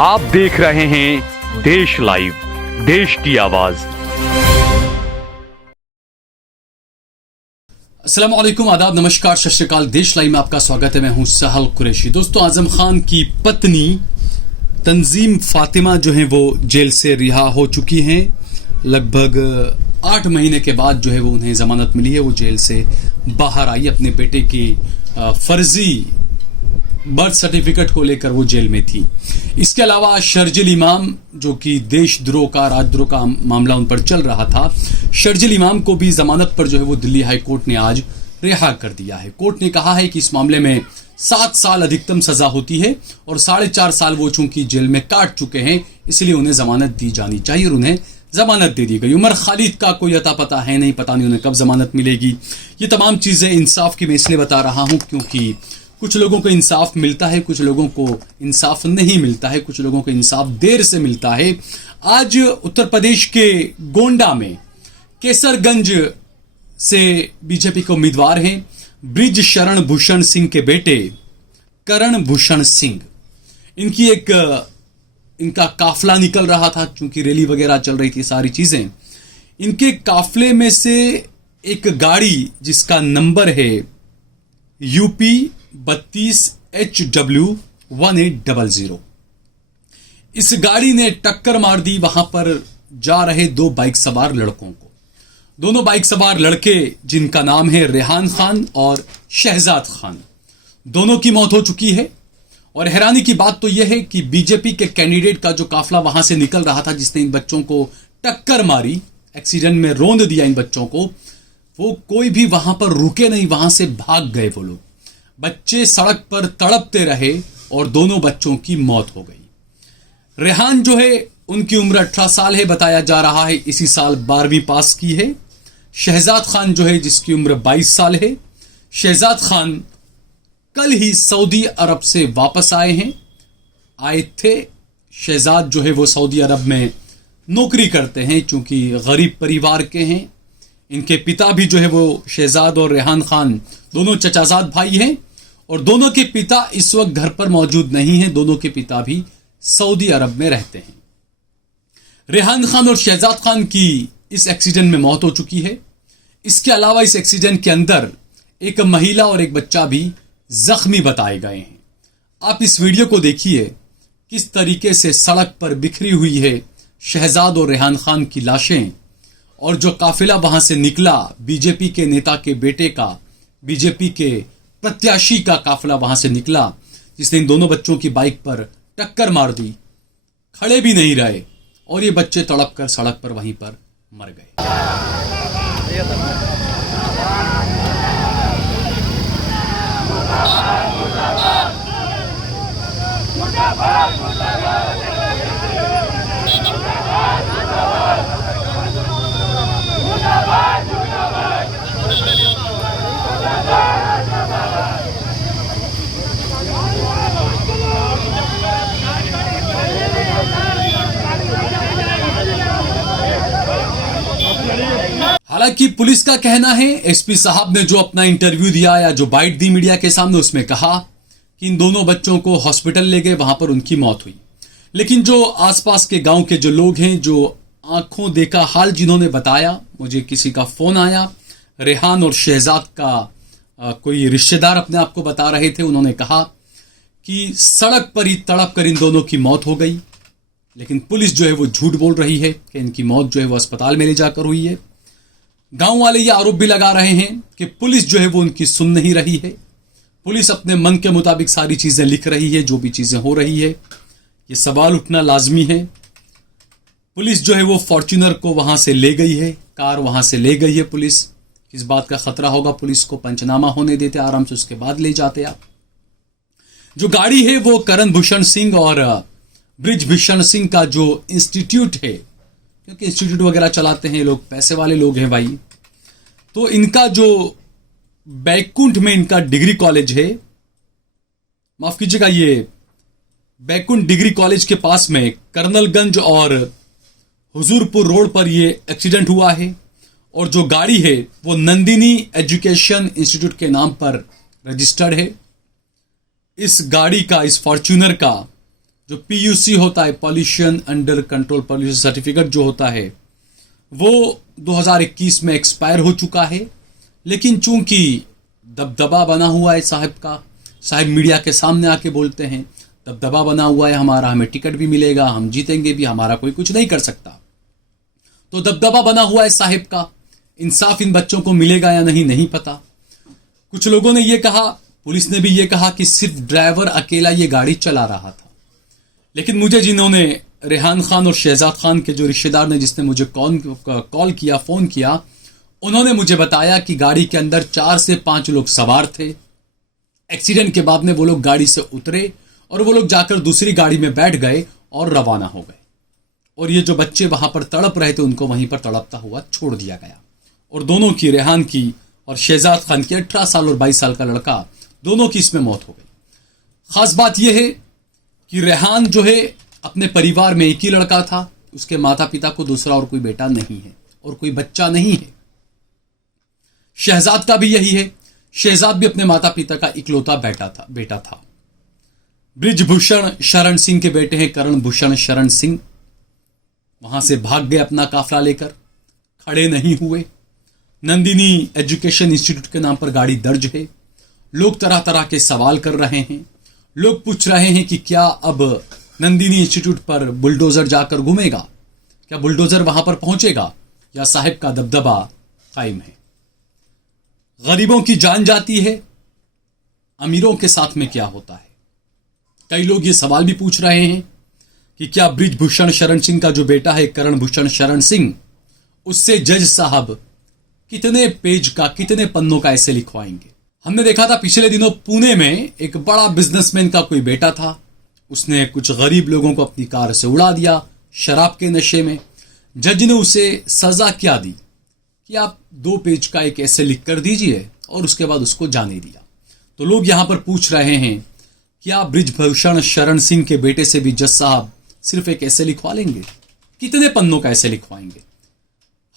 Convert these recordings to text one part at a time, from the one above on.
आप देख रहे हैं देश लाइव, देश की आवाज। अस्सलाम वालेकुम, आदाब, नमस्कार, सत श्री अकाल। देश लाइव में आपका स्वागत है। मैं हूं सहल कुरैशी। दोस्तों, आजम खान की पत्नी तंजीम फातिमा जो है वो जेल से रिहा हो चुकी हैं। लगभग 8 महीने के बाद जो है वो उन्हें जमानत मिली है। वो जेल से बाहर आई। अपने बेटे की फर्जी बर्थ सर्टिफिकेट को लेकर वो जेल में थी। इसके अलावा शर्जिल इमाम, जो कि देशद्रोह का, राजद्रोह का मामला उन पर चल रहा था, शर्जिल इमाम को भी जमानत पर जो है वो दिल्ली हाई कोर्ट ने आज रिहा कर दिया है। कोर्ट ने कहा है कि इस मामले में 7 साल अधिकतम सजा होती है और 4.5 साल वो चूंकि जेल में काट चुके हैं, इसलिए उन्हें जमानत दी जानी चाहिए और उन्हें जमानत दे दी गई। उमर खालिद का कोई अता पता है नहीं, पता नहीं उन्हें कब जमानत मिलेगी। ये तमाम चीजें इंसाफ की मैं इसलिए बता रहा हूं क्योंकि कुछ लोगों को इंसाफ मिलता है, कुछ लोगों को इंसाफ नहीं मिलता है, कुछ लोगों को इंसाफ देर से मिलता है। आज उत्तर प्रदेश के गोंडा में केसरगंज से बीजेपी के उम्मीदवार हैं ब्रिज शरण भूषण सिंह के बेटे करण भूषण सिंह। इनका काफिला निकल रहा था, चूंकि रैली वगैरह चल रही थी, सारी चीजें। इनके काफिले में से एक गाड़ी जिसका नंबर है UP 32HW 1800, इस गाड़ी ने टक्कर मार दी वहां पर जा रहे 2 बाइक सवार लड़कों को। दोनों बाइक सवार लड़के, जिनका नाम है रेहान खान और शहजाद खान, दोनों की मौत हो चुकी है। और हैरानी की बात तो यह है कि बीजेपी के कैंडिडेट का जो काफिला वहां से निकल रहा था, जिसने इन बच्चों को टक्कर मारी, एक्सीडेंट में रौंद दिया इन बच्चों को, वो कोई भी वहां पर रुके नहीं, वहां से भाग गए वो लोग। बच्चे सड़क पर तड़पते रहे और दोनों बच्चों की मौत हो गई। रेहान जो है, उनकी उम्र 18 साल है, बताया जा रहा है इसी साल 12वीं पास की है। शहजाद खान जो है, जिसकी उम्र 22 साल है, शहजाद खान कल ही सऊदी अरब से वापस आए थे। शहजाद जो है वो सऊदी अरब में नौकरी करते हैं, चूंकि गरीब परिवार के हैं। इनके पिता भी जो है वो शहजाद और रेहान खान दोनों चचाजाद भाई हैं और दोनों के पिता इस वक्त घर पर मौजूद नहीं हैं। दोनों के पिता भी सऊदी अरब में रहते हैं। रेहान खान और शहजाद खान की इस एक्सीडेंट में मौत हो चुकी है। इसके अलावा इस एक्सीडेंट के अंदर एक महिला और एक बच्चा भी जख्मी बताए गए हैं। आप इस वीडियो को देखिए, किस तरीके से सड़क पर बिखरी हुई है शहजाद और रेहान खान की लाशें, और जो काफिला वहां से निकला, बीजेपी के नेता के बेटे का, बीजेपी के प्रत्याशी का काफिला वहां से निकला, जिसने इन दोनों बच्चों की बाइक पर टक्कर मार दी, खड़े भी नहीं रहे और ये बच्चे तड़प कर सड़क पर वहीं पर मर गए। हालांकि पुलिस का कहना है, एसपी साहब ने जो अपना इंटरव्यू दिया या जो बाइट दी मीडिया के सामने, उसमें कहा कि इन दोनों बच्चों को हॉस्पिटल ले गए, वहां पर उनकी मौत हुई। लेकिन जो आसपास के गांव के जो लोग हैं, जो आंखों देखा हाल जिन्होंने बताया, मुझे किसी का फोन आया, रेहान और शहजाद का कोई रिश्तेदार अपने आप को बता रहे थे, उन्होंने कहा कि सड़क पर ही तड़प कर इन दोनों की मौत हो गई। लेकिन पुलिस जो है वो झूठ बोल रही है कि इनकी मौत जो है वो अस्पताल में ले जाकर हुई है। गांव वाले ये आरोप भी लगा रहे हैं कि पुलिस जो है वो उनकी सुन नहीं रही है। पुलिस अपने मन के मुताबिक सारी चीजें लिख रही है, जो भी चीजें हो रही है। ये सवाल उठना लाजमी है। पुलिस जो है वो फॉर्च्यूनर को वहां से ले गई है, कार वहां से ले गई है पुलिस। किस बात का खतरा होगा? पुलिस को पंचनामा होने देते आराम से, उसके बाद ले जाते आप। जो गाड़ी है वो करण भूषण सिंह और ब्रिज भूषण सिंह का जो इंस्टीट्यूट है, क्योंकि इंस्टीट्यूट वगैरह चलाते हैं लोग, पैसे वाले लोग हैं भाई, तो इनका जो बैकुंठ में इनका डिग्री कॉलेज है, माफ कीजिएगा, ये बैकुंठ डिग्री कॉलेज के पास में कर्नलगंज और हुजूरपुर रोड पर ये एक्सीडेंट हुआ है। और जो गाड़ी है वो नंदिनी एजुकेशन इंस्टीट्यूट के नाम पर रजिस्टर्ड है। इस गाड़ी का, इस फॉर्च्यूनर का जो PUC होता है, pollution under control pollution certificate जो होता है, वो 2021 में एक्सपायर हो चुका है। लेकिन चूंकि दबदबा बना हुआ है साहब का, साहब मीडिया के सामने आके बोलते हैं दबदबा बना हुआ है हमारा, हमें टिकट भी मिलेगा, हम जीतेंगे भी, हमारा कोई कुछ नहीं कर सकता। तो दबदबा बना हुआ है साहब का, इंसाफ इन बच्चों को मिलेगा या नहीं, नहीं पता। कुछ लोगों ने ये कहा, पुलिस ने भी ये कहा कि सिर्फ ड्राइवर अकेला ये गाड़ी चला रहा था। लेकिन मुझे जिन्होंने रेहान खान और शहजाद खान के जो रिश्तेदार ने, जिसने मुझे कॉल किया, फोन किया, उन्होंने मुझे बताया कि गाड़ी के अंदर 4 से 5 लोग सवार थे। एक्सीडेंट के बाद में वो लोग गाड़ी से उतरे और वो लोग जाकर दूसरी गाड़ी में बैठ गए और रवाना हो गए। और ये जो बच्चे वहां पर तड़प रहे थे, उनको वहीं पर तड़पता हुआ छोड़ दिया गया। और दोनों की, रेहान की और शहजाद खान की, 18 साल और 22 साल का लड़का, दोनों की इसमें मौत हो गई। खास बात यह है कि रेहान जो है अपने परिवार में एक ही लड़का था, उसके माता पिता को दूसरा और कोई बेटा नहीं है और कोई बच्चा नहीं है। शहजाद का भी यही है, शहजाद भी अपने माता पिता का इकलौता बेटा था। ब्रिजभूषण शरण सिंह के बेटे हैं करण भूषण शरण सिंह, वहां से भाग गए अपना काफिला लेकर, खड़े नहीं हुए। नंदिनी एजुकेशन इंस्टीट्यूट के नाम पर गाड़ी दर्ज है। लोग तरह तरह के सवाल कर रहे हैं, लोग पूछ रहे हैं कि क्या अब नंदिनी इंस्टीट्यूट पर बुलडोजर जाकर घूमेगा, क्या बुलडोजर वहां पर पहुंचेगा, या साहिब का दबदबा कायम है। गरीबों की जान जाती है, अमीरों के साथ में क्या होता है। कई लोग ये सवाल भी पूछ रहे हैं कि क्या ब्रिजभूषण शरण सिंह का जो बेटा है करण भूषण शरण सिंह, उससे जज साहब कितने पेज का, कितने पन्नों का ऐसे लिखवाएंगे। हमने देखा था पिछले दिनों पुणे में एक बड़ा बिजनेसमैन का कोई बेटा था, उसने कुछ गरीब लोगों को अपनी कार से उड़ा दिया शराब के नशे में। जज ने उसे सजा क्या दी कि आप 2 पेज का एक ऐसे लिख कर दीजिए, और उसके बाद उसको जाने दिया। तो लोग यहां पर पूछ रहे हैं क्या ब्रिजभूषण शरण सिंह के बेटे से भी जज साहब सिर्फ एक ऐसे लिखवा लेंगे, कितने पन्नों का ऐसे लिखवाएंगे।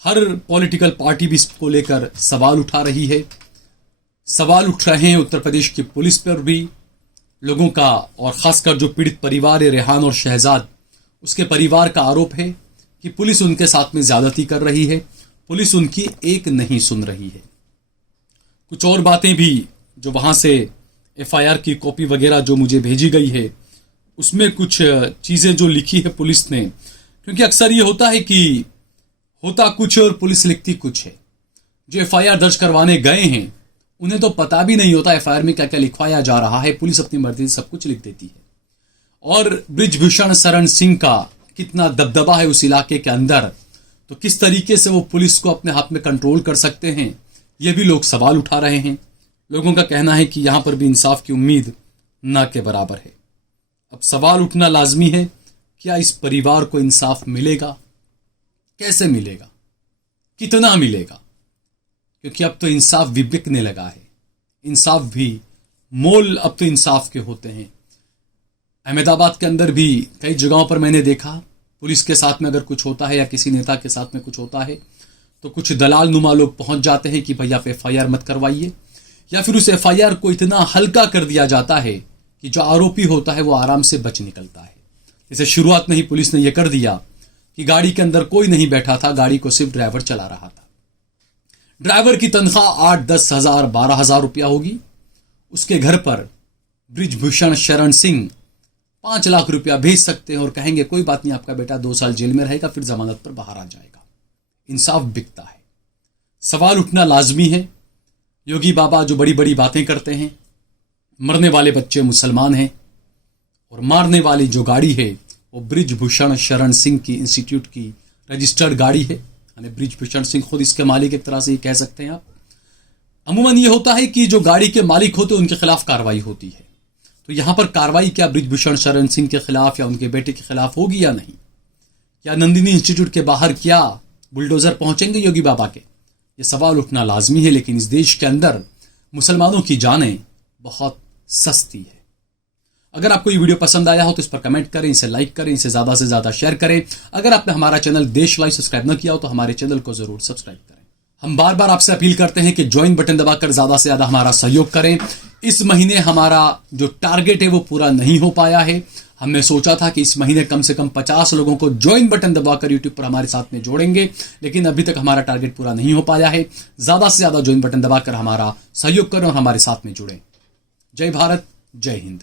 हर पॉलिटिकल पार्टी भी इसको लेकर सवाल उठा रही है, सवाल उठ रहे हैं उत्तर प्रदेश की पुलिस पर भी लोगों का, और खासकर जो पीड़ित परिवार है रेहान और शहजाद, उसके परिवार का आरोप है कि पुलिस उनके साथ में ज्यादती कर रही है, पुलिस उनकी एक नहीं सुन रही है। कुछ और बातें भी जो वहां से FIR की कॉपी वगैरह जो मुझे भेजी गई है, उसमें कुछ चीजें जो लिखी है पुलिस ने, क्योंकि अक्सर ये होता है कि होता कुछ और पुलिस लिखती कुछ है। जो FIR दर्ज करवाने गए हैं उन्हें तो पता भी नहीं होता FIR में क्या क्या लिखवाया जा रहा है, पुलिस अपनी मर्जी से सब कुछ लिख देती है। और ब्रिजभूषण शरण सिंह का कितना दबदबा है उस इलाके के अंदर, तो किस तरीके से वो पुलिस को अपने हाथ में कंट्रोल कर सकते हैं, ये भी लोग सवाल उठा रहे हैं। लोगों का कहना है कि यहां पर भी इंसाफ की उम्मीद ना के बराबर है। अब सवाल उठना लाजमी है, क्या इस परिवार को इंसाफ मिलेगा, कैसे मिलेगा, कितना मिलेगा, क्योंकि अब तो इंसाफ भी बिकने लगा है। इंसाफ भी मोल अब तो इंसाफ के होते हैं। अहमदाबाद के अंदर भी कई जगहों पर मैंने देखा, पुलिस के साथ में अगर कुछ होता है या किसी नेता के साथ में कुछ होता है तो कुछ दलाल नुमा लोग पहुंच जाते हैं कि भैया आप FIR मत करवाइए, या फिर उस FIR को इतना हल्का कर दिया जाता है कि जो आरोपी होता है वो आराम से बच निकलता है। जैसे शुरुआत में ही पुलिस ने यह कर दिया कि गाड़ी के अंदर कोई नहीं बैठा था, गाड़ी को सिर्फ ड्राइवर चला रहा था। ड्राइवर की तनख्वाह 8-10 हजार 12 हजार रुपया होगी। उसके घर पर ब्रिजभूषण शरण सिंह 5 लाख रुपया भेज सकते हैं और कहेंगे कोई बात नहीं, आपका बेटा 2 साल जेल में रहेगा, फिर जमानत पर बाहर आ जाएगा। इंसाफ बिकता है। सवाल उठना लाजमी है। योगी बाबा जो बड़ी बड़ी बातें करते हैं, मरने वाले बच्चे मुसलमान हैं और मारने वाली जो गाड़ी है वो ब्रिजभूषण शरण सिंह की इंस्टीट्यूट की रजिस्टर्ड गाड़ी है, यानी ब्रिजभूषण सिंह खुद इसके मालिक, एक तरह से ये कह सकते हैं आप। अमूमन ये होता है कि जो गाड़ी के मालिक होते हैं उनके खिलाफ कार्रवाई होती है, तो यहां पर कार्रवाई क्या ब्रिजभूषण शरण सिंह के खिलाफ या उनके बेटे के खिलाफ होगी या नहीं? या नंदिनी इंस्टीट्यूट के बाहर क्या बुलडोजर पहुंचेंगे योगी बाबा के? ये सवाल उठना लाजमी है। लेकिन इस देश के अंदर मुसलमानों की जानें बहुत सस्ती है। अगर आपको ये वीडियो पसंद आया हो तो इस पर कमेंट करें, इसे लाइक करें, इसे ज्यादा से ज्यादा शेयर करें। अगर आपने हमारा चैनल देश लाइव सब्सक्राइब न किया हो तो हमारे चैनल को जरूर सब्सक्राइब करें। हम बार बार आपसे अपील करते हैं कि ज्वाइन बटन दबाकर ज्यादा से ज्यादा हमारा सहयोग करें। इस महीने हमारा जो टारगेट है वो पूरा नहीं हो पाया है। हमने सोचा था कि इस महीने कम से कम 50 लोगों को ज्वाइन बटन दबाकर यूट्यूब पर हमारे साथ में जोड़ेंगे, लेकिन अभी तक हमारा टारगेट पूरा नहीं हो पाया है। ज्यादा से ज्यादा ज्वाइन बटन दबाकर हमारा सहयोग करें और हमारे साथ में जुड़ें। जय भारत, जय हिंद।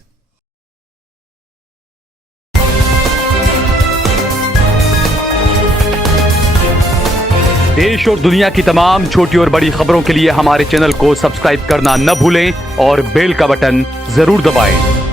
देश और दुनिया की तमाम छोटी और बड़ी खबरों के लिए हमारे चैनल को सब्सक्राइब करना न भूलें और बेल का बटन जरूर दबाएं।